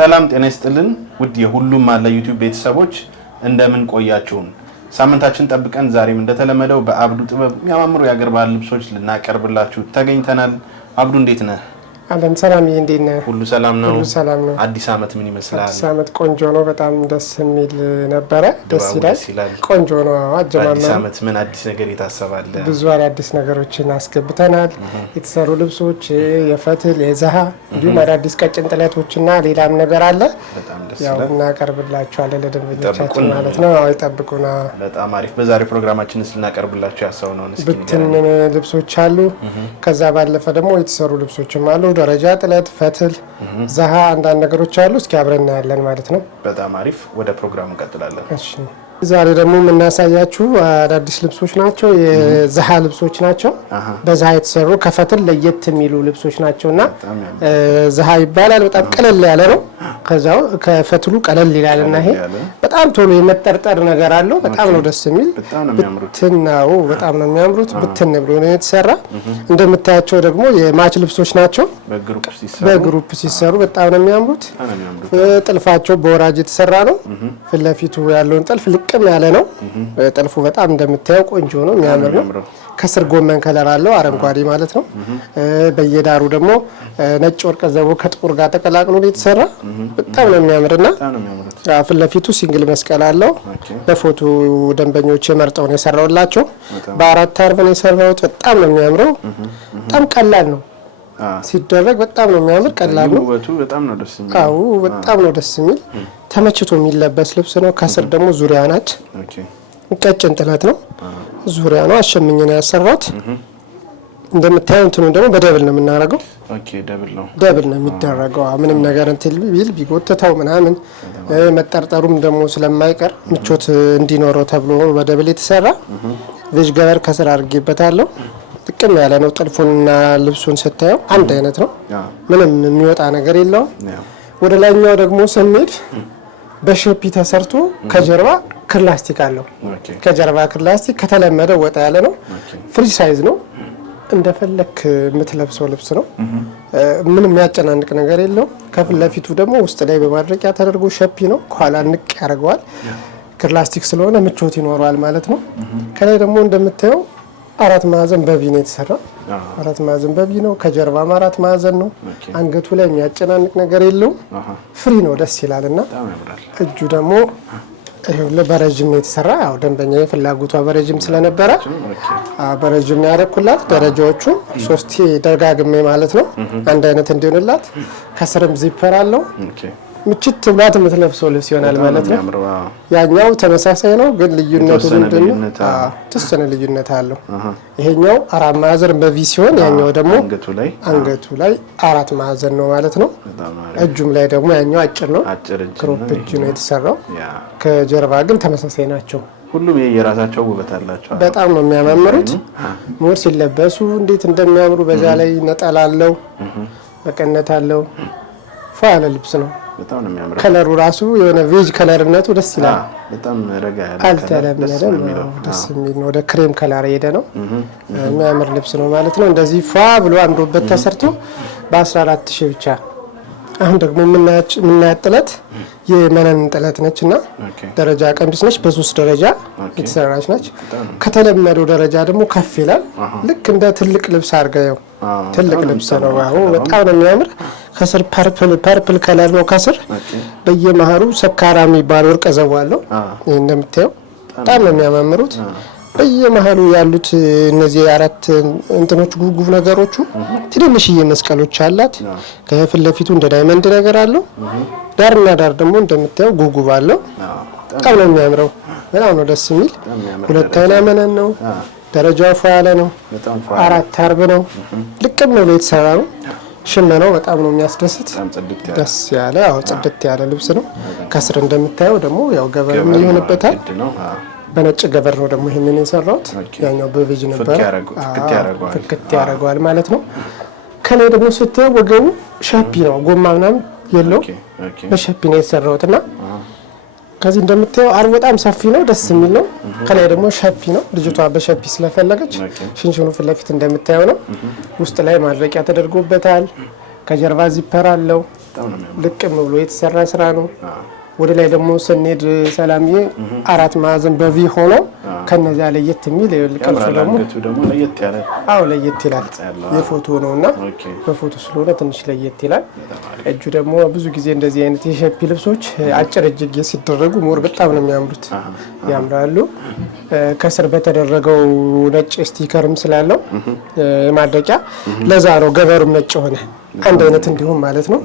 ሰላም ጤና ይስጥልን ውድ የሁሉም አለ ዩቲዩብ ቤተሰቦች እንደምን ቆያችሁን? ሳምንታችን ጠብቀን ዛሬም እንደተለመደው በአብዱ ጥበብ የሚያማምሩ የአገር ባህል ልብሶች ልናቀርብላችሁ ተገኝተናል። አብዱ እንዴት ነህ? አለም ሰላም እንዴት ነህ? ሁሉ ሰላም ነው? ሁሉ ሰላም ነው። አዲስ አመት ምን ይመስላል? አዲስ አመት ቆንጆ ነው። በጣም ደስ የሚል ነበር። ደስ ይላል። ቆንጆ ነው። አጀማመሩ አዲስ አመት ምን አዲስ ነገር ይታሰባል? ብዙ አዲስ ነገሮችን አስገብተናል። የተሰሩ ልብሶች፣ የፈትል፣ የዛሃ እንዲሁም አዳዲስ ቀጭን ጥለቶችና ሌላም ነገር አለ። በጣም ደስ ያው ይላል። እናቀርብላችኋለን ለደንበኞቻችን ማለት ነው። አዎ ይጠብቁና። በጣም አሪፍ። በዛሬ ፕሮግራማችንስ ልናቀርብላችሁ ያሰብነው ነው ብትን ልብሶች አሉ። ከዛ ባለፈ ደግሞ የተሰሩ ልብሶችም አሉ። ደረጃ ጥለት፣ ፈትል፣ ዛሃ አንዳንድ ነገሮች አሉ። እስኪ አብረን እናያለን ማለት ነው። በጣም አሪፍ። ወደ ፕሮግራሙ እንቀጥላለን። እሺ ዛሬ ደግሞ የምናሳያችሁ አዳዲስ ልብሶች ናቸው። የዛሃ ልብሶች ናቸው። በዛሃ የተሰሩ ከፈትል ለየት የሚሉ ልብሶች ናቸውና ዛሃ ይባላል። በጣም ቀለል ያለ ነው። ከዛው ከፈትሉ ቀለል ይላልና ይሄ በጣም ቶሎ የመጠርጠር ነገር አለው። በጣም ነው ደስ የሚል። ብትናው በጣም ነው የሚያምሩት። ብትን ብሎ ነው የተሰራ። እንደምታያቸው ደግሞ የማች ልብሶች ናቸው። በግሩፕ ሲሰሩ በጣም ነው የሚያምሩት። ጥልፋቸው በወራጅ የተሰራ ነው። ፊት ለፊቱ ያለውን ጥልፍ ልቅም ያለ ነው። ጥልፉ በጣም እንደምታየው ቆንጆ ነው፣ የሚያምር ነው። ከስር ጎመን ከለር አለው፣ አረንጓዴ ማለት ነው። በየዳሩ ደግሞ ነጭ ወርቀ ዘቦ ከጥቁር ጋር ተቀላቅሎ የተሰራ በጣም ነው የሚያምርና ፊት ለፊቱ ሲንግል መስቀል አለው። በፎቶ ደንበኞች የመርጠው ነው የሰራውላቸው። በአራት አርብ ነው የሰራውት። በጣም ነው የሚያምረው። በጣም ቀላል ነው ሲደረግ፣ በጣም ነው የሚያምር። ቀላል ነው። በጣም ነው ደስ የሚል። አዎ በጣም ነው ደስ የሚል። ተመችቶ የሚለበስ ልብስ ነው። ከስር ደግሞ ዙሪያ ናት። ቀጭን ጥለት ነው። ዙሪያ ነው። አሸምኝ ነው ያሰራሁት። እንደምታዩት እንትኑ ደግሞ በደብል ነው የምናደርገው። ደብል ነው የሚደረገው። ምንም ነገር እንትን ቢል ቢጎተታው ምናምን መጠርጠሩም ደግሞ ስለማይቀር ምቾት እንዲኖረው ተብሎ በደብል የተሰራ ቬጅ ገበር ከስር አድርጌበታለሁ። ጥቅም ያለ ነው። ጥልፉንና ልብሱን ስታየው አንድ አይነት ነው። ምንም የሚወጣ ነገር የለውም። ወደ ላይኛው ደግሞ ስንሄድ በሸፒ ተሰርቶ ከጀርባ ክርላስቲክ አለው። ከጀርባ ክርላስቲክ ከተለመደ ወጣ ያለ ነው። ፍሪ ሳይዝ ነው። እንደፈለክ የምትለብሰው ልብስ ነው። ምንም የሚያጨናንቅ ነገር የለውም። ከፊት ለፊቱ ደግሞ ውስጥ ላይ በማድረቂያ ተደርጎ ሸፒ ነው። ከኋላ ንቅ ያደርገዋል። ክርላስቲክ ስለሆነ ምቾት ይኖረዋል ማለት ነው። ከላይ ደግሞ እንደምታየው አራት ማዕዘን በቪ ነው የተሰራ። አራት ማዕዘን በቪ ነው። ከጀርባም አራት ማዕዘን ነው። አንገቱ ላይ የሚያጨናንቅ ነገር የለውም። ፍሪ ነው። ደስ ይላልና እጁ ደግሞ በረጅም ነው የተሰራ። ያው ደንበኛ ፍላጎቷ በረጅም ስለነበረ በረጅም ያደረኩላት። ደረጃዎቹ 3 ደጋግሜ ማለት ነው አንድ አይነት እንዲሆንላት። ከስርም ዚፐር አለው። ምችት ብላት የምትለብሰው ልብስ ይሆናል ማለት ነው። ያኛው ተመሳሳይ ነው፣ ግን ልዩነቱ ምንድነው? ተወሰነ ልዩነት አለው። ይሄኛው አራት ማዕዘን በቪ ሲሆን ያኛው ደግሞ አንገቱ ላይ አራት ማዕዘን ነው ማለት ነው። እጁም ላይ ደግሞ ያኛው አጭር ነው፣ ክሮፕ እጅ ነው የተሰራው። ከጀርባ ግን ተመሳሳይ ናቸው። ሁሉም የራሳቸው ውበት አላቸው። በጣም ነው የሚያማምሩት። ሞር ሲለበሱ እንዴት እንደሚያምሩ። በዛ ላይ ነጠላ አለው፣ መቀነት አለው። ፋለ ልብስ ነው። በጣም ነው የሚያምረው። ከለሩ ራሱ የሆነ ቬጅ ከለርነቱ ደስ ይላል። በጣም ረጋ ያለ አልተለመደም። ደስ የሚል ነው። ወደ ክሬም ከለር ሄደ ነው። የሚያምር ልብስ ነው ማለት ነው። እንደዚህ ፏ ብሎ አንዶበት ተሰርቶ በ14000 ብቻ። አሁን ደግሞ የምናያት ጥለት የመነን ጥለት ነችና ደረጃ ቀሚስ ነች። በ3 ደረጃ የተሰራች ነች። ከተለመደው ደረጃ ደግሞ ከፍ ይላል። ልክ እንደ ትልቅ ልብስ አድርገው ትልቅ ልብስ ነው። በጣም ነው የሚያምር። ከስር ፐርፕል ከለር ነው። ከስር በየመሃሉ ሰካራ የሚባል ወርቀ ዘቦ አለው። ይሄ እንደምታየው በጣም ነው የሚያማምሩት። በየመሃሉ ያሉት እነዚህ አራት እንትኖች ጉጉብ ነገሮቹ ትንሽዬ መስቀሎች አላት። ከፊት ለፊቱ እንደ ዳይመንድ ነገር አለው። ዳርና ዳር ደግሞ እንደምታየው ጉጉብ አለው። በጣም ነው የሚያምረው። በጣም ነው ደስ የሚል። ሁለት አይና መነን ነው። ደረጃው ፏ ያለ ነው። አራት አርብ ነው። ልቅም ነው የተሰራ ነው። ሽመናው በጣም ነው የሚያስደስት። ደስ ያለ ጽድት ያለ ልብስ ነው። ከስር እንደምታየው ደግሞ ያው ገበርም ይሆንበታል። በነጭ ገበር ነው ደግሞ ይሄንን የሰራሁት። ያኛው በቬጅ ነበር። ፍክት ያደርገዋል ማለት ነው። ከላይ ደግሞ ስትየው ወገቡ ሸፒ ነው። ጎማ ምናምን የለው። በሸፒ ነው የተሰራውትና ከዚህ እንደምታየው አር በጣም ሰፊ ነው። ደስ የሚል ነው። ከላይ ደግሞ ሸፒ ነው። ልጅቷ በሸፒ ስለፈለገች ሽንሽኑ ፊት ለፊት እንደምታየው ነው። ውስጥ ላይ ማድረቂያ ተደርጎበታል። ከጀርባ ዚፐር አለው። ልቅም ብሎ የተሰራ ስራ ነው። ወደ ላይ ደግሞ ስንሄድ ሰላምዬ 4 ማዕዘን በቪ ሆኖ ከነዛ ለየት የሚል ቅርጹ ደግሞ ለየት ያለ ለየት ይላል። የፎቶ ነውና በፎቶ ስለሆነ ትንሽ ለየት ይላል። እጁ ደግሞ ብዙ ጊዜ እንደዚህ አይነት የሸፒ ልብሶች አጭር እጅጌ ሲደረጉ ሞር በጣም ነው የሚያምሩት፣ ያምራሉ። ከስር በተደረገው ነጭ ስቲከርም ስላለው የማድረቂያ ለዛ ነው ገበሩም ነጭ ሆነ አንድ አይነት እንዲሆን ማለት ነው።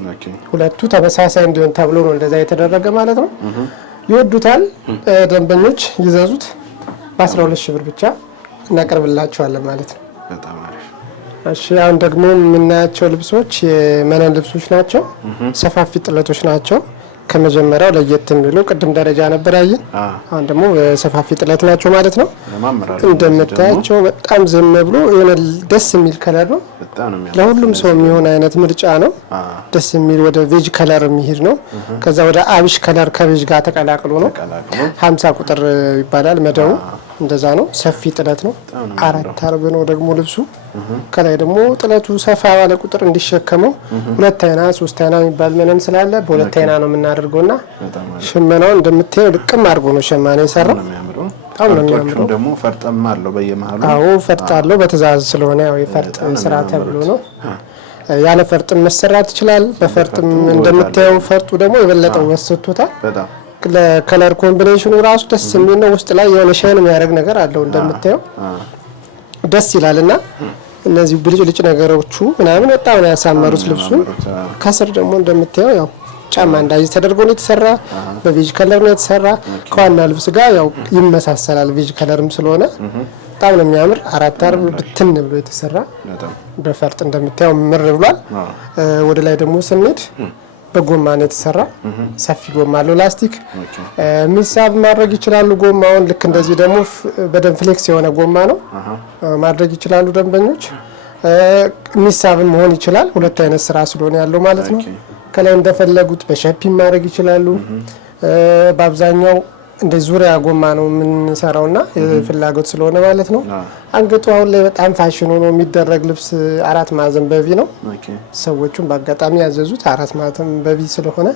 ሁለቱ ተመሳሳይ እንዲሆን ተብሎ ነው እንደዛ የተደረገ ማለት ነው። ይወዱታል ደንበኞች፣ ይዘዙት። በ12000 ብር ብቻ እናቀርብላቸዋለን ማለት ነው። በጣም አሪፍ። እሺ አሁን ደግሞ የምናያቸው ልብሶች የመነን ልብሶች ናቸው። ሰፋፊ ጥለቶች ናቸው። ከመጀመሪያው ለየት የሚሉ ቅድም ደረጃ ነበር ያየን። አሁን ደግሞ ሰፋፊ ጥለት ናቸው ማለት ነው። እንደምታያቸው በጣም ዘም ብሎ የሆነ ደስ የሚል ከለር ነው። ለሁሉም ሰው የሚሆን አይነት ምርጫ ነው። ደስ የሚል ወደ ቬጅ ከለር የሚሄድ ነው። ከዛ ወደ አብሽ ከለር ከቬጅ ጋር ተቀላቅሎ ነው። 50 ቁጥር ይባላል መደቡ። እንደዛ ነው። ሰፊ ጥለት ነው። 4 አርብ ነው ደግሞ ልብሱ። ከላይ ደግሞ ጥለቱ ሰፋ ባለ ቁጥር እንዲሸከመው 2 አይና 3 አይና የሚባል መነን ስላለ በ2 አይና ነው የምናደርገውና ሽመናው እንደምታየው ልቅም አድርጎ ነው ሸማኔ የሰራው። በጣም ነው የሚያምረው። ደግሞ ፈርጥም አለው በየመሃሉ። ፈርጥ አለው በትዕዛዝ ስለሆነ ያው የፈርጥ ስራ ተብሎ ነው። ያለ ፈርጥም መሰራት ይችላል። በፈርጥም እንደምታየው ፈርጡ ደግሞ የበለጠ ወስቶታል። በጣም ለከለር ኮምቢኔሽኑ ራሱ ደስ የሚል ነው። ውስጥ ላይ የሆነ ሻይን የሚያደርግ ነገር አለው እንደምታየው ደስ ይላልና እነዚህ ብልጭልጭ ነገሮቹ ምናምን በጣም ነው ያሳመሩት ልብሱን። ከስር ደግሞ እንደምታየው ያው ጫማ እንዳይዝ ተደርጎ ነው የተሰራ። በቬጅ ከለር ነው የተሰራ። ከዋና ልብስ ጋር ያው ይመሳሰላል። ቬጅ ከለርም ስለሆነ በጣም ነው የሚያምር። 4 አርብ ብትን ብሎ የተሰራ በፈርጥ እንደምታየው ምር ብሏል። ወደ ላይ ደግሞ ስንሄድ በጎማ ነው የተሰራ። ሰፊ ጎማ አለው ላስቲክ ሚሳብ ማድረግ ይችላሉ። ጎማውን ልክ እንደዚህ ደግሞ በደንብ ፍሌክስ የሆነ ጎማ ነው ማድረግ ይችላሉ ደንበኞች። ሚሳብም መሆን ይችላል። 2 አይነት ስራ ስለሆነ ያለው ማለት ነው። ከላይ እንደፈለጉት በሸፒ ማድረግ ይችላሉ። በአብዛኛው እንደ ዙሪያ ጎማ ነው የምንሰራውና ፍላጎት ስለሆነ ማለት ነው። አንገቱ አሁን ላይ በጣም ፋሽን ሆኖ የሚደረግ ልብስ 4 ማዕዘን በቪ ነው። ሰዎቹም በአጋጣሚ ያዘዙት 4 ማዕዘን በቪ ስለሆነ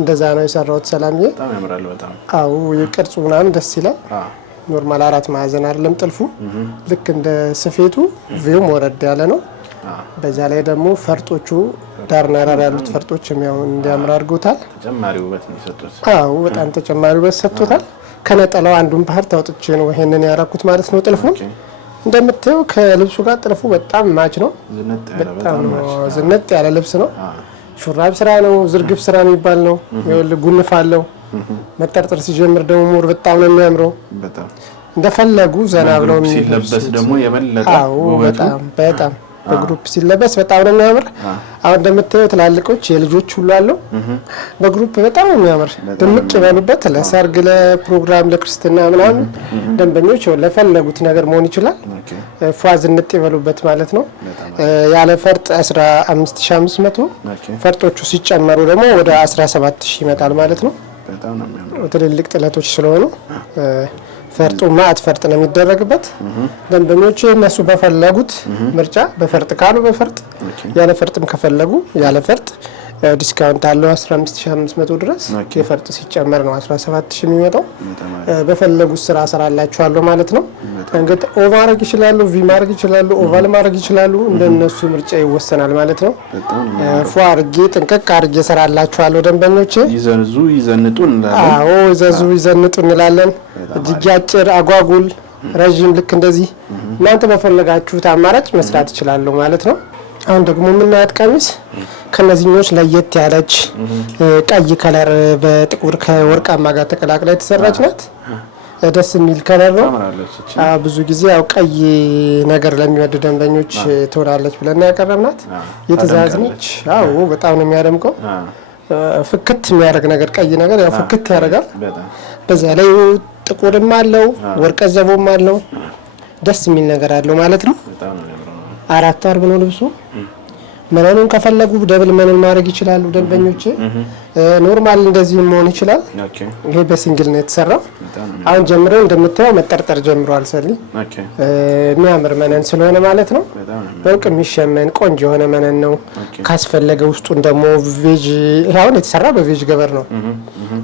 እንደዛ ነው የሰራሁት። ሰላምዬ በጣም ያምራል። በጣም የቅርጹ ምናምን ደስ ይላል። ኖርማል 4 ማዕዘን አይደለም ጥልፉ። ልክ እንደ ስፌቱ ቪውም ወረድ ያለ ነው። በዛ ላይ ደግሞ ፈርጦቹ ዳርና ዳር ያሉት ፈርጦች እንዲያምር አድርጎታል። ተጨማሪ ውበት ነው የሰጡት። በጣም ተጨማሪ ውበት ሰጥቶታል። ከነጠላው አንዱን ፓርት አውጥቼ ነው ይሄንን ያደረኩት ማለት ነው። ጥልፉን እንደምታየው ከልብሱ ጋር ጥልፉ በጣም ማች ነው። በጣም ዝነጥ ያለ ልብስ ነው። ሹራብ ስራ ነው። ዝርግፍ ስራ የሚባል ነው። ይኸውልህ ጉንፍ አለው። መጠርጠር ሲጀምር ደግሞ ሞር በጣም ነው የሚያምረው። እንደፈለጉ ዘና ብለው ሲለበስ ደግሞ የበለጠ ውበቱ በጣም በግሩፕ ሲለበስ በጣም ነው የሚያምር። አሁን እንደምታየው ትላልቆች የልጆች ሁሉ አለው። በግሩፕ በጣም ነው የሚያምር። ድምቅ ይበሉበት። ለሰርግ፣ ለፕሮግራም፣ ለክርስትና ምናምን ደንበኞች ለፈለጉት ነገር መሆን ይችላል። ፏዝ ንጥ ይበሉበት ማለት ነው። ያለ ፈርጥ 15500፣ ፈርጦቹ ሲጨመሩ ደግሞ ወደ 17000 ይመጣል ማለት ነው። ትልልቅ ጥለቶች ስለሆኑ ፈርጡ ማአት ፈርጥ ነው የሚደረግበት። ደንበኞች እነሱ በፈለጉት ምርጫ በፈርጥ ካሉ በፈርጥ ያለ ፈርጥም ከፈለጉ ያለ ፈርጥ ዲስካውንት አለው 15500 ድረስ። የፈርጥ ሲጨመር ነው 17000 የሚመጣው። በፈለጉት ስራ ሰራላችኋለሁ ማለት ነው። እንግዲህ ኦ ማድረግ ይችላሉ፣ ቪ ማድረግ ይችላሉ፣ ኦቫል ማድረግ ይችላሉ። እንደነሱ ምርጫ ይወሰናል ማለት ነው። ፏ አርጌ ጥንቅቅ አርጌ ሰራላችኋለሁ ደንበኞች። ይዘዙ ይዘንጡ እንላለን። ይዘዙ ይዘንጡ እንላለን። እጅግ አጭር፣ አጓጉል፣ ረጅም ልክ እንደዚህ እናንተ በፈለጋችሁት አማራጭ መስራት ይችላሉ ማለት ነው። አሁን ደግሞ የምናያት ቀሚስ ከነዚህኞች ለየት ያለች ቀይ ከለር በጥቁር ከወርቃማ ጋር ተቀላቅላ የተሰራች ናት። ደስ የሚል ከለር ነው። ብዙ ጊዜ ያው ቀይ ነገር ለሚወዱ ደንበኞች ትሆናለች ብለን ያቀረብናት የትእዛዝ ነች። በጣም ነው የሚያደምቀው። ፍክት የሚያደርግ ነገር ቀይ ነገር ያው ፍክት ያደርጋል። በዛ ላይ ጥቁርም አለው ወርቀ ዘቦም አለው። ደስ የሚል ነገር አለው ማለት ነው። 4 አርብ ነው ልብሱ። መነኑን ከፈለጉ ደብል መነን ማድረግ ይችላሉ ደንበኞቼ። ኖርማል እንደዚህ መሆን ይችላል። ይሄ በሲንግል ነው የተሰራው። አሁን ጀምረው እንደምታየው መጠርጠር ጀምሯል። ሰሊ የሚያምር መነን ስለሆነ ማለት ነው። በውቅ የሚሸመን ቆንጆ የሆነ መነን ነው። ካስፈለገ ውስጡን ደግሞ ቬጅ አሁን የተሰራ በቬጅ ገበር ነው።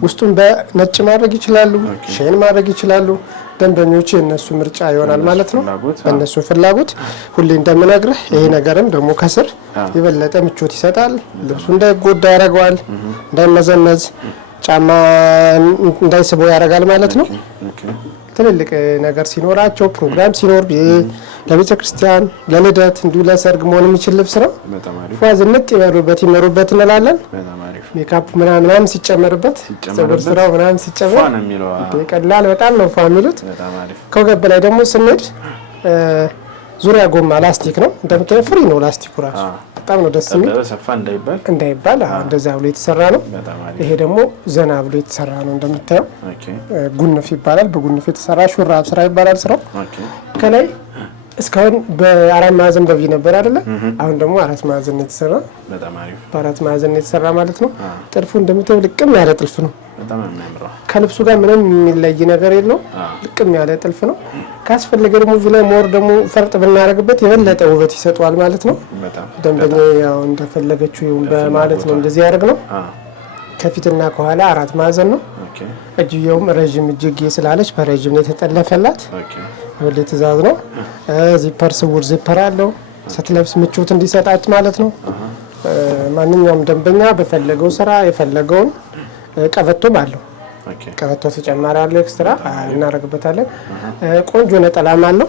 ውስጡን በነጭ ማድረግ ይችላሉ፣ ሼን ማድረግ ይችላሉ። ደንበኞች የነሱ ምርጫ ይሆናል ማለት ነው። በእነሱ ፍላጎት ሁሌ እንደምነግርህ ይሄ ነገርም ደግሞ ከስር የበለጠ ምቾት ይሰጣል። ልብሱ እንዳይጎዳ ያደርገዋል፣ እንዳይመዘመዝ ጫማ እንዳይስበው ያደርጋል ማለት ነው። ትልልቅ ነገር ሲኖራቸው ፕሮግራም ሲኖር ለቤተ ክርስቲያን፣ ለልደት እንዲሁ ለሰርግ መሆን የሚችል ልብስ ነው። ዝንጥ ይመሩበት እንላለን። ሜካፕ ምናምን ሲጨመርበት ፀጉር ስራው ምናምን ሲጨመር ቀላል በጣም ነው የሚሉት። ከወገብ ላይ ደግሞ ስንሄድ ዙሪያ ጎማ ላስቲክ ነው እንደምታየው፣ ፍሪ ነው ላስቲኩ ራሱ በጣም ነው ደስ የሚል እንዳይባል እንደዛ ብሎ የተሰራ ነው። ይሄ ደግሞ ዘና ብሎ የተሰራ ነው እንደምታየው። ጉንፍ ይባላል። በጉንፍ የተሰራ ሹራብ ስራ ይባላል ስራው። ከላይ እስካሁን በአራት ማዕዘን በቪ ነበር አይደለ? አሁን ደግሞ አራት ማዕዘን ነው የተሰራ። በአራት ማዕዘን ነው የተሰራ ማለት ነው። ጥልፉ እንደምታየው ልቅም ያለ ጥልፍ ነው። ከልብሱ ጋር ምንም የሚለይ ነገር የለው። ልቅም ያለ ጥልፍ ነው። ካስፈለገ ደግሞ እዚህ ላይ ሞር ደግሞ ፈርጥ ብናደርግበት የበለጠ ውበት ይሰጠዋል ማለት ነው። ደንበኛ ያው እንደፈለገችው ይሁን በማለት ነው እንደዚህ ያደርግ ነው። ከፊትና ከኋላ አራት ማዕዘን ነው። እጅየውም ረጅም እጅጌ ስላለች በረጅም ነው የተጠለፈላት። ወደ ትእዛዝ ነው። ዚፐር ስውር ዚፐር አለው ስትለብስ ምቾት እንዲሰጣት ማለት ነው። ማንኛውም ደንበኛ በፈለገው ስራ የፈለገውን ቀበቶም አለው። ቀበቶ ተጨማሪ አለው ኤክስትራ እናደርግበታለን። ቆንጆ ነጠላም አለው።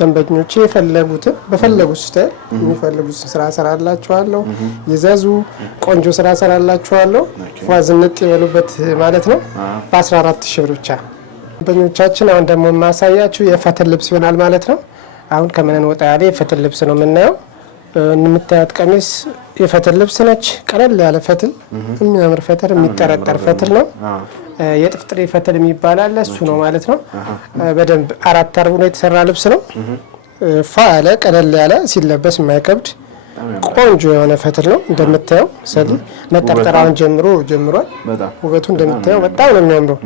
ደንበኞቼ የፈለጉትን በፈለጉት ስታይል የሚፈልጉት ስራ ሰራላችኋለሁ። ይዘዙ። ቆንጆ ስራ ሰራላችኋለሁ። ፏዝንጥ ይበሉበት ማለት ነው። በ14000 ብር ብቻ ደንበኞቻችን። አሁን ደግሞ የማሳያችሁ የፈትል ልብስ ይሆናል ማለት ነው። አሁን ከመነን ወጣ ያለ የፈትል ልብስ ነው የምናየው። የምታያት ቀሚስ የፈትል ልብስ ነች። ቀለል ያለ ፈትል፣ የሚያምር ፈትል፣ የሚጠረጠር ፈትል ነው። የጥፍጥሬ ፈትል የሚባል አለ፣ እሱ ነው ማለት ነው። በደንብ 4 አርብ ነው የተሰራ ልብስ ነው። ፋ ያለ ቀለል ያለ ሲለበስ የማይከብድ ቆንጆ የሆነ ፈትል ነው እንደምታየው። ሰሊ መጠርጠራውን ጀምሯል። ውበቱ እንደምታየው በጣም ነው የሚያምረው።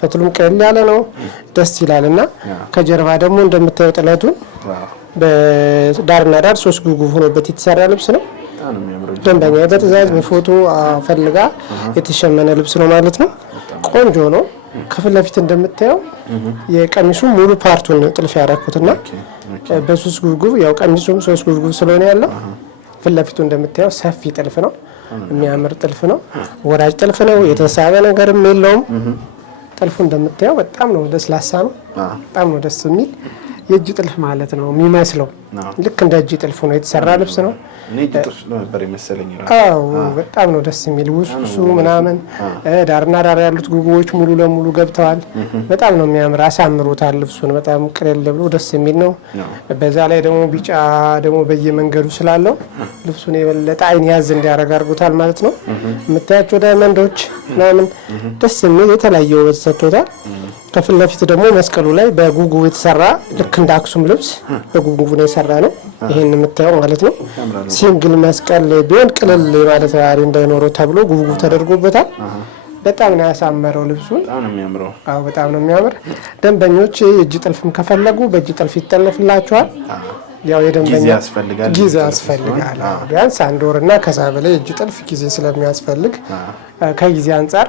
ፈትሉም ቀለል ያለ ነው፣ ደስ ይላልና ከጀርባ ደግሞ እንደምታየው ጥለቱን በዳርና ዳር 3 ጉጉፍ ሆኖበት የተሰራ ልብስ ነው። ደንበኛ በትእዛዝ በፎቶ ፈልጋ የተሸመነ ልብስ ነው ማለት ነው። ቆንጆ ነው። ከፊት ለፊት እንደምታየው የቀሚሱ ሙሉ ፓርቱን ጥልፍ ያደረኩትና በ3 ጉጉፍ ያው ቀሚሱም 3 ጉጉፍ ስለሆነ ያለው ፊት ለፊቱ እንደምታየው ሰፊ ጥልፍ ነው። የሚያምር ጥልፍ ነው። ወራጅ ጥልፍ ነው። የተሳበ ነገርም የለውም። ጥልፉ እንደምታየው በጣም ነው ለስላሳ ነው። በጣም ነው ደስ የሚል የእጅ ጥልፍ ማለት ነው የሚመስለው። ልክ እንደ እጅ ጥልፍ ነው የተሰራ ልብስ ነው። አዎ በጣም ነው ደስ የሚል ውስጡ ምናምን ዳርና ዳር ያሉት ጉጉዎች ሙሉ ለሙሉ ገብተዋል። በጣም ነው የሚያምር። አሳምሮታል ልብሱን። በጣም ቅልል ብሎ ደስ የሚል ነው። በዛ ላይ ደግሞ ቢጫ ደግሞ በየመንገዱ ስላለው ልብሱን የበለጠ አይን ያዝ እንዲያደርግ አድርጎታል ማለት ነው። የምታያቸው ዳይመንዶች ምናምን ደስ የሚል የተለያየ ውበት ሰጥቶታል። ከፊት ለፊት ደግሞ መስቀሉ ላይ በጉጉ የተሰራ ልክ እንደ አክሱም ልብስ በጉጉ ነው የሰራ ነው። ይሄን የምታየው ማለት ነው። ሲንግል መስቀል ቢሆን ቅልል ማለት ባህሪ እንዳይኖረው ተብሎ ጉጉ ተደርጎበታል። በጣም ነው ያሳመረው ልብሱን። አዎ በጣም ነው የሚያምር። ደንበኞች የእጅ ጥልፍም ከፈለጉ በእጅ ጥልፍ ይጠለፍላቸዋል። ያው የደንበኛ ጊዜ ያስፈልጋል። ቢያንስ 1 ወርና ከዛ በላይ የእጅ ጥልፍ ጊዜ ስለሚያስፈልግ ከጊዜ አንጻር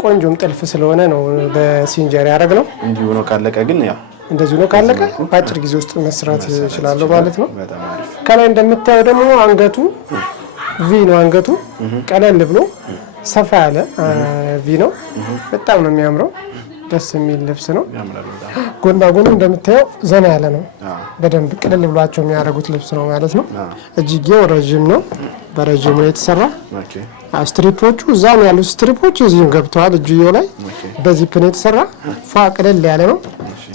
ቆንጆም ጥልፍ ስለሆነ ነው በሲንጀር ያደረግ ነው። እንዲሁ ነው ካለቀ ግን ያው እንደዚህ ነው ካለቀ በአጭር ጊዜ ውስጥ መስራት ይችላል ማለት ነው። ከላይ እንደምታየው ደግሞ አንገቱ ቪ ነው። አንገቱ ቀለል ብሎ ሰፋ ያለ ቪ ነው። በጣም ነው የሚያምረው። ደስ የሚል ልብስ ነው። ጎን ባጎን እንደምታየው ዘና ያለ ነው። በደንብ ቅልል ብሏቸው የሚያደርጉት ልብስ ነው ማለት ነው። እጅጌው ረጅም ነው። በረጅም ነው የተሰራ። ስትሪፖቹ እዛም ያሉት ስትሪፖች እዚህም ገብተዋል። እጅየው ላይ በዚፕ ነው የተሰራ። ፏ ቅልል ያለ ነው።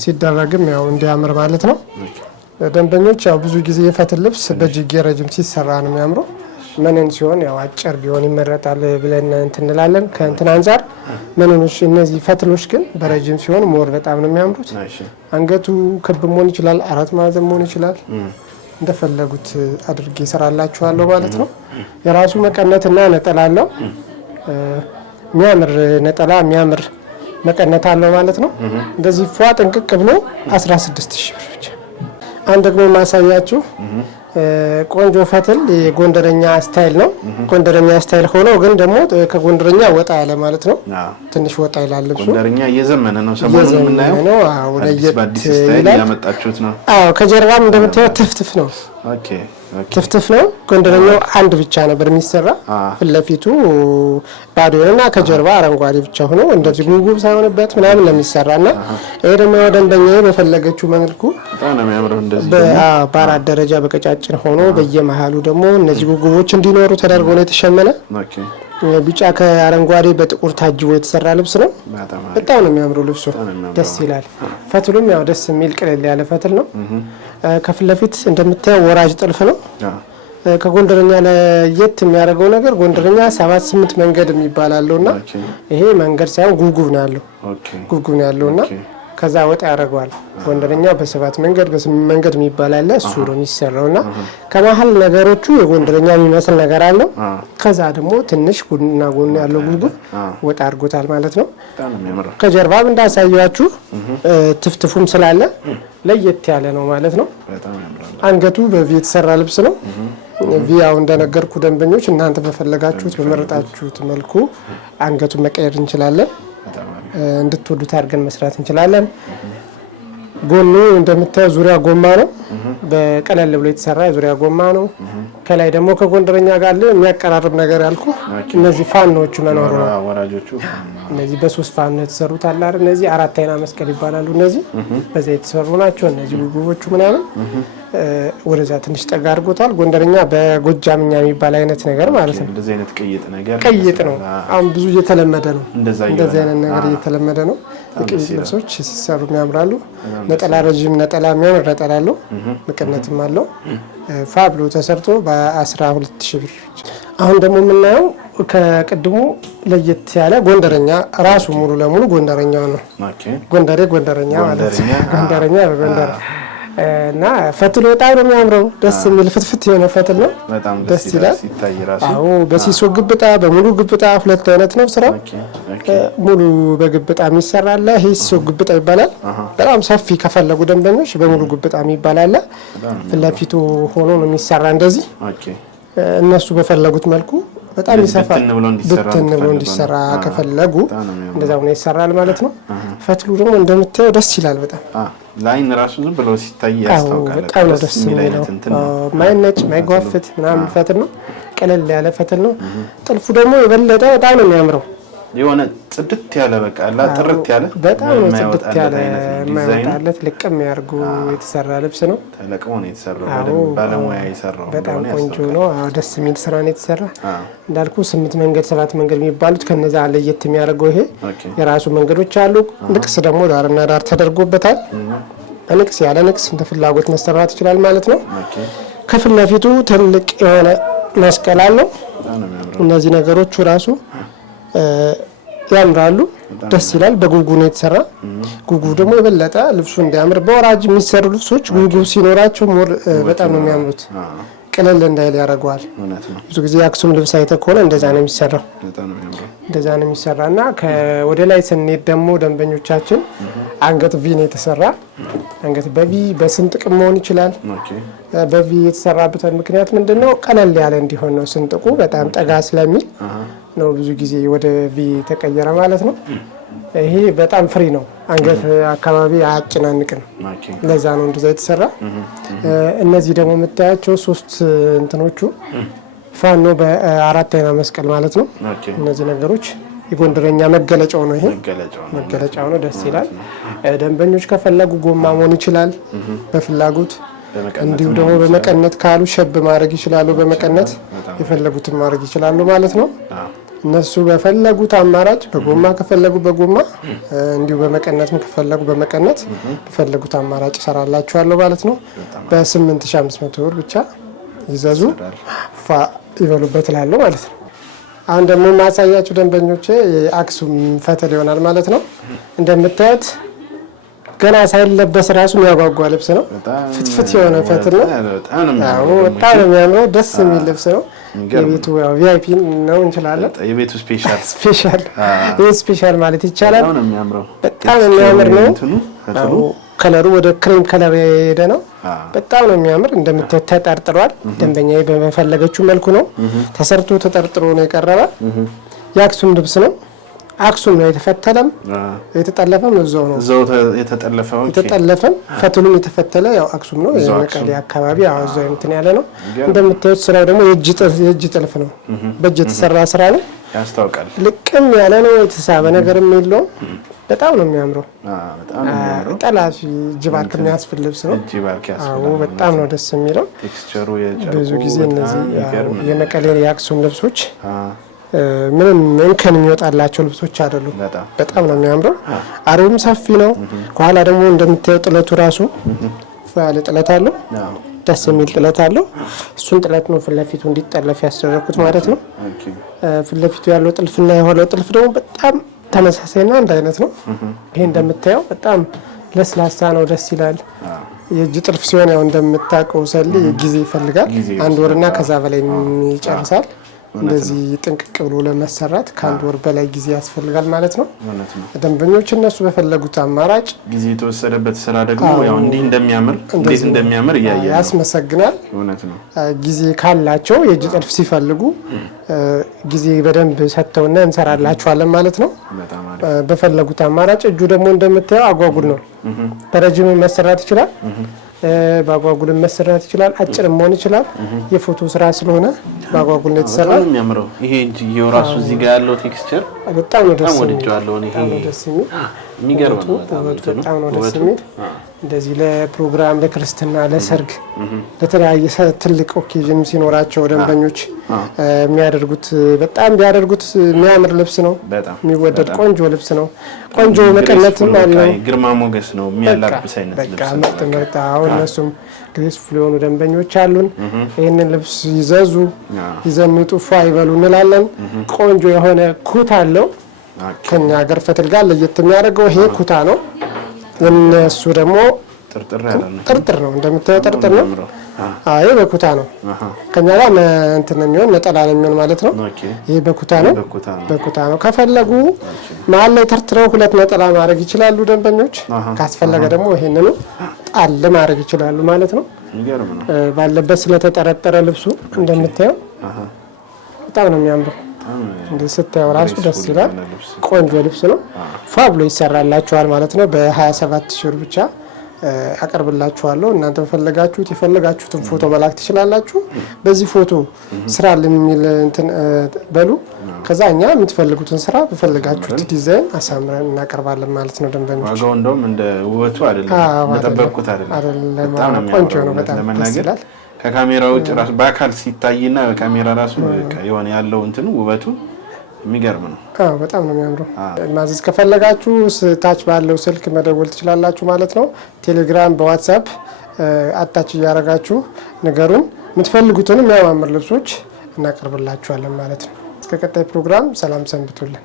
ሲደረግም ያው እንዲያምር ማለት ነው። ደንበኞች ያው ብዙ ጊዜ የፈትል ልብስ በእጅጌ ረጅም ሲሰራ ነው የሚያምረው። መነን ሲሆን ያው አጭር ቢሆን ይመረጣል ብለን እንትንላለን። ከእንትን አንፃር መነኖች እነዚህ ፈትሎች ግን በረጅም ሲሆን ሞር በጣም ነው የሚያምሩት። አንገቱ ክብ መሆን ይችላል፣ 4 ማዕዘን መሆን ይችላል። እንደፈለጉት አድርጌ እሰራላችኋለሁ ማለት ነው። የራሱ መቀነትና ነጠላ አለው። የሚያምር ነጠላ የሚያምር መቀነት አለው ማለት ነው። እንደዚህ ፏ ጥንቅቅ ብሎ 16000 ብር ብቻ። አሁን ደግሞ ማሳያችሁ ቆንጆ ፈትል የጎንደረኛ ስታይል ነው። ጎንደረኛ ስታይል ሆኖ ግን ደግሞ ከጎንደረኛ ወጣ ያለ ማለት ነው። ትንሽ ወጣ ይላል ልብሱ። ጎንደረኛ እየዘመነ ነው ሰሞኑን የምናየው። አዎ ለየት ስታይል ያመጣችሁት ነው። አዎ ከጀርባም እንደምታዩት ትፍትፍ ነው። ኦኬ ትፍትፍ ነው። ጎንደረኛው አንድ ብቻ ነበር የሚሰራ ፊት ለፊቱ ባዶና ከጀርባ አረንጓዴ ብቻ ሆኖ እንደዚህ ጉጉብ ሳይሆንበት ምናምን ነው የሚሰራና ይሄ ደግሞ ደንበኛዬ በፈለገችው መልኩ በጣም ነው የሚያምረው። እንደዚህ በአራት ደረጃ በቀጫጭን ሆኖ በየመሃሉ ደግሞ እነዚህ ጉጉቦች እንዲኖሩ ተደርጎ ነው የተሸመነ። ቢጫ ከአረንጓዴ በጥቁር ታጅቦ የተሰራ ልብስ ነው። በጣም ነው የሚያምረው ልብሱ፣ ደስ ይላል። ፈትሉም ያው ደስ የሚል ቅልል ያለ ፈትል ነው። ከፊት ለፊት እንደምታየው ወራጅ ጥልፍ ነው። ከጎንደረኛ ለየት የሚያደርገው ነገር ጎንደረኛ 7-8 መንገድ የሚባል አለውና ይሄ መንገድ ሳይሆን ጉጉብ ነው ያለው። ጉጉብ ነው ያለውና ከዛ ወጣ ያደርገዋል። ጎንደረኛ በ7 መንገድ በ8 መንገድ የሚባል አለ። እሱ ነው የሚሰራውና ከመሀል ነገሮቹ የጎንደረኛ የሚመስል ነገር አለው። ከዛ ደግሞ ትንሽ ጎንና ጎን ያለው ጉጉብ ወጣ አድርጎታል ማለት ነው። ከጀርባም እንዳሳያችሁ ትፍትፉም ስላለ ለየት ያለ ነው ማለት ነው። አንገቱ በቪ የተሰራ ልብስ ነው። ቪያው እንደነገርኩ ደንበኞች እናንተ በፈለጋችሁት በመረጣችሁት መልኩ አንገቱን መቀየር እንችላለን። እንድትወዱት አድርገን መስራት እንችላለን። ጎኑ እንደምታየው ዙሪያ ጎማ ነው። በቀለል ብሎ የተሰራ ዙሪያ ጎማ ነው። ከላይ ደግሞ ከጎንደረኛ ጋር የሚያቀራርብ ነገር ያልኩ እነዚህ ፋኖቹ መኖሩ ነው። እነዚህ በ3 ፋኖ የተሰሩት አለ አይደል? እነዚህ 4 አይና መስቀል ይባላሉ። እነዚህ በዛ የተሰሩ ናቸው። እነዚህ ጉጉቦቹ ምናምን ወደዛ ትንሽ ጠጋ አድርጎታል። ጎንደረኛ በጎጃምኛ የሚባል አይነት ነገር ማለት ነው። እንደዚህ አይነት ቅይጥ ነገር ቅይጥ ነው። አሁን ብዙ እየተለመደ ነው። እንደዚህ አይነት ነገር እየተለመደ ነው። ቅይጥ ልብሶች ሲሰሩ ያምራሉ። ነጠላ ረጅም ነጠላ የሚያምር ነጠላ አለው። መቀነትም አለው። ፋብሎ ተሰርቶ በ12000 ብር። አሁን ደግሞ የምናየው ከቅድሙ ለየት ያለ ጎንደረኛ ራሱ ሙሉ ለሙሉ ጎንደረኛው ነው። ጎንደረኛ ማለት ጎንደረኛ ጎንደር እና ፈትሉ በጣም ነው የሚያምረው። ደስ የሚል ፍትፍት የሆነ ፈትል ነው። ደስ ይላል። አዎ በሲሶ ግብጣ በሙሉ ግብጣ 2 አይነት ነው ስራው። ሙሉ በግብጣ የሚሰራል። ይሄ ሲሶ ግብጣ ይባላል። በጣም ሰፊ ከፈለጉ ደንበኞች በሙሉ ግብጣ የሚባላል። ፍለፊቱ ሆኖ ነው የሚሰራ እንደዚህ። እነሱ በፈለጉት መልኩ በጣም ይሰፋል። ብትን ብሎ እንዲሰራ ከፈለጉ እንደዛው ነው ይሰራል ማለት ነው። ፈትሉ ደግሞ እንደምታየው ደስ ይላል በጣም ላይን ራሱ ዝም ብሎ ሲታይ ያስታውቃል። በጣም ደስ የሚል ነው። ማይነጭ ማይጓፍት ምናምን ፈትል ነው። ቀለል ያለ ፈትል ነው። ጥልፉ ደግሞ የበለጠ በጣም ነው የሚያምረው። የሆነ ጽድት ያለ በቃ አላ ጥርት ያለ በጣም ጽድት ያለ ማይወጣለት ልቅም ያርጉ የተሰራ ልብስ ነው። ተለቅሞ ነው የተሰራው። በደንብ ባለሙያ የሰራው በጣም ቆንጆ ነው። ደስ የሚል ስራ ነው የተሰራ። እንዳልኩ 8 መንገድ 7 መንገድ የሚባሉት ከነዛ ለየት የሚያደርገው ይሄ የራሱ መንገዶች አሉ። ንቅስ ደግሞ ዳርና ዳር ተደርጎበታል። ንቅስ ያለ ንቅስ እንደ ፍላጎት መሰራት ይችላል ማለት ነው። ከፊት ለፊቱ ትልቅ የሆነ መስቀል አለው። እነዚህ ነገሮቹ ራሱ ያምራሉ። ደስ ይላል። በጉጉ ነው የተሰራ። ጉጉ ደግሞ የበለጠ ልብሱ እንዲያምር በወራጅ የሚሰሩ ልብሶች ጉጉ ሲኖራቸው በጣም ነው የሚያምሩት። ቅልል እንዳይል ያደርገዋል። ብዙ ጊዜ አክሱም ልብስ አይተህ ከሆነ እንደዛ ነው የሚሰራው። እንደዛ ነው የሚሰራና ወደ ላይ ስንሄድ ደግሞ ደንበኞቻችን አንገት ቪ ነው የተሰራ። አንገት በቪ በስንጥቅ መሆን ይችላል። በቪ የተሰራበት ምክንያት ምንድነው? ቀለል ያለ እንዲሆን ነው። ስንጥቁ በጣም ጠጋ ስለሚል ነው ብዙ ጊዜ ወደ ቪ ተቀየረ ማለት ነው። ይሄ በጣም ፍሪ ነው። አንገት አካባቢ አያጨናንቅም። ለዛ ነው እንደዛ የተሰራ። እነዚህ ደግሞ የምታያቸው 3 እንትኖቹ ፋኖ በ4 አይና መስቀል ማለት ነው። እነዚህ ነገሮች የጎንደረኛ መገለጫው ነው። ይሄ መገለጫው ነው። ደስ ይላል። ደንበኞች ከፈለጉ ጎማ መሆን ይችላል በፍላጎት። እንዲሁ ደግሞ በመቀነት ካሉ ሸብ ማድረግ ይችላሉ። በመቀነት የፈለጉትን ማድረግ ይችላሉ ማለት ነው። እነሱ በፈለጉት አማራጭ በጎማ ከፈለጉ በጎማ እንዲሁ በመቀነትም ከፈለጉ በመቀነት በፈለጉት አማራጭ ይሰራላችኋለሁ ማለት ነው። በ8500 ብር ብቻ ይዘዙ ይበሉበት እላለሁ ማለት ነው። አሁን ደግሞ ማሳያችሁ ደንበኞቼ የአክሱም ፈትል ይሆናል ማለት ነው። እንደምታዩት ገና ሳይለበስ ራሱ የሚያጓጓ ልብስ ነው። ፍትፍት የሆነ ፈትል ነው። በጣም ነው የሚያምረው። ደስ የሚል ልብስ ነው። የቤቱ ያው ቪአይፒ ነው እንችላለን። የቤቱ ስፔሻል ስፔሻል ማለት ይቻላል። በጣም የሚያምር ነው። ከለሩ ወደ ክሬም ከለር የሄደ ነው። በጣም ነው የሚያምር። እንደምታዩት ተጠርጥሯል። ደንበኛዬ በፈለገችው መልኩ ነው ተሰርቶ ተጠርጥሮ ነው የቀረበ። የአክሱም ልብስ ነው። አክሱም ነው የተፈተለም የተጠለፈም እዛው ነው የተጠለፈም ፈትሉም የተፈተለ ያው አክሱም ነው። የመቀሌ አካባቢ አወዛው እንትን ያለ ነው። እንደምታዩት ስራው ደግሞ የእጅ ጥልፍ ነው። በእጅ የተሰራ ስራ ነው። ያስታውቃል። ልቅም ያለ ነው። የተሳበ ነገርም የለውም። በጣም ነው የሚያምረው። ጠላፊ ጅባርክ የሚያስፍል ልብስ ነው። በጣም ነው ደስ የሚለው። ብዙ ጊዜ እነዚህ የመቀሌ የአክሱም ልብሶች ምንም እንከን የሚወጣላቸው ልብሶች አይደሉም። በጣም ነው የሚያምረው። አርቡም ሰፊ ነው። ከኋላ ደግሞ እንደምታየው ጥለቱ ራሱ ያለ ጥለት አለው። ደስ የሚል ጥለት አለው። እሱን ጥለት ነው ፊት ለፊቱ እንዲጠለፍ ያስደረኩት ማለት ነው። ፊት ለፊቱ ያለው ጥልፍና የኋላው ጥልፍ ደግሞ በጣም ተመሳሳይና አንድ አይነት ነው። ይሄ እንደምታየው በጣም ለስላሳ ነው። ደስ ይላል። የእጅ ጥልፍ ሲሆን ያው እንደምታውቀው ሰሊ ጊዜ ይፈልጋል። 1 ወርና ከዛ በላይ ይጨርሳል። እንደዚህ ጥንቅቅ ብሎ ለመሰራት ከ1 ወር በላይ ጊዜ ያስፈልጋል ማለት ነው። ደንበኞች እነሱ በፈለጉት አማራጭ ጊዜ የተወሰደበት ስራ ደግሞ ያው እንዴት እንደሚያምር ያስመሰግናል። እውነት ነው። ጊዜ ካላቸው የእጅ ጥልፍ ሲፈልጉ ጊዜ በደንብ ሰጥተውና እንሰራላቸዋለን ማለት ነው። በፈለጉት አማራጭ እጁ ደግሞ እንደምታየው አጓጉል ነው። በረጅሙ መሰራት ይችላል። በአጓጉል መሰራት ይችላል። አጭርም መሆን ይችላል። የፎቶ ስራ ስለሆነ በአጓጉል ነው የተሰራው። የሚያምረው ይሄ እጅዬው ራሱ እዚህ ጋር ያለው ቴክስቸር በጣም ነው ደስ የሚል። የሚገርም ነው። በጣም ነው ደስ የሚል። እንደዚህ ለፕሮግራም፣ ለክርስትና፣ ለሰርግ፣ ለተለያየ ትልቅ ኦኬዥን ሲኖራቸው ደንበኞች የሚያደርጉት በጣም ቢያደርጉት የሚያምር ልብስ ነው። የሚወደድ ቆንጆ ልብስ ነው። ቆንጆ መቀነትም አለው። ግርማ ሞገስ ነው የሚያላብስ አይነት ልብስ ነው። አሁን እነሱም ግሬስፉል የሆኑ ደንበኞች አሉን። ይህንን ልብስ ይዘዙ፣ ይዘንጡ፣ ፏ ይበሉ እንላለን። ቆንጆ የሆነ ኩታ አለው። ከኛ ሀገር ፈትል ጋር ለየት የሚያደርገው ይሄ ኩታ ነው። እነሱ ደግሞ ጥርጥር ነው። እንደምታየው ጥርጥር ነው። አይ በኩታ ነው። ከኛ ጋር እንትን ነው የሚሆን ነጠላ ነው የሚሆን ማለት ነው። ይሄ በኩታ ነው። ከፈለጉ መሀል ላይ ተርትረው 2 ነጠላ ማድረግ ይችላሉ ደንበኞች። ካስፈለገ ደግሞ ይሄንኑ ጣል ማድረግ ይችላሉ ማለት ነው። ባለበት ስለተጠረጠረ ልብሱ እንደምታየው በጣም ነው የሚያምረው። እንደ ስታየው ራሱ ደስ ይላል። ቆንጆ ልብስ ነው። ፏ ብሎ ይሰራላችኋል ማለት ነው። በ27000 ብር ብቻ አቀርብላችኋለሁ። እናንተ የፈለጋችሁትን ፎቶ መላክ ትችላላችሁ። በዚህ ፎቶ ስራ ለሚል እንትን በሉ። ከዛ እኛ የምትፈልጉትን ስራ በፈለጋችሁት ዲዛይን አሳምረን እናቀርባለን ማለት ነው። ደንበኞች ዋጋው እንደውም እንደ ውበቱ አይደለም፣ እንደጠበቅኩት አይደለም። ቆንጆ ነው። በጣም ደስ ይላል። ከካሜራ ውጭ ራሱ በአካል ሲታይና በካሜራ ራሱ የሆነ ያለው እንትን ውበቱ የሚገርም ነው። በጣም ነው የሚያምረው። ማዘዝ ከፈለጋችሁ ታች ባለው ስልክ መደወል ትችላላችሁ ማለት ነው። ቴሌግራም፣ በዋትስአፕ አታች እያደረጋችሁ ንገሩን። የምትፈልጉትንም የሚያማምር ልብሶች እናቀርብላችኋለን ማለት ነው። እስከ ቀጣይ ፕሮግራም ሰላም ሰንብቱልን።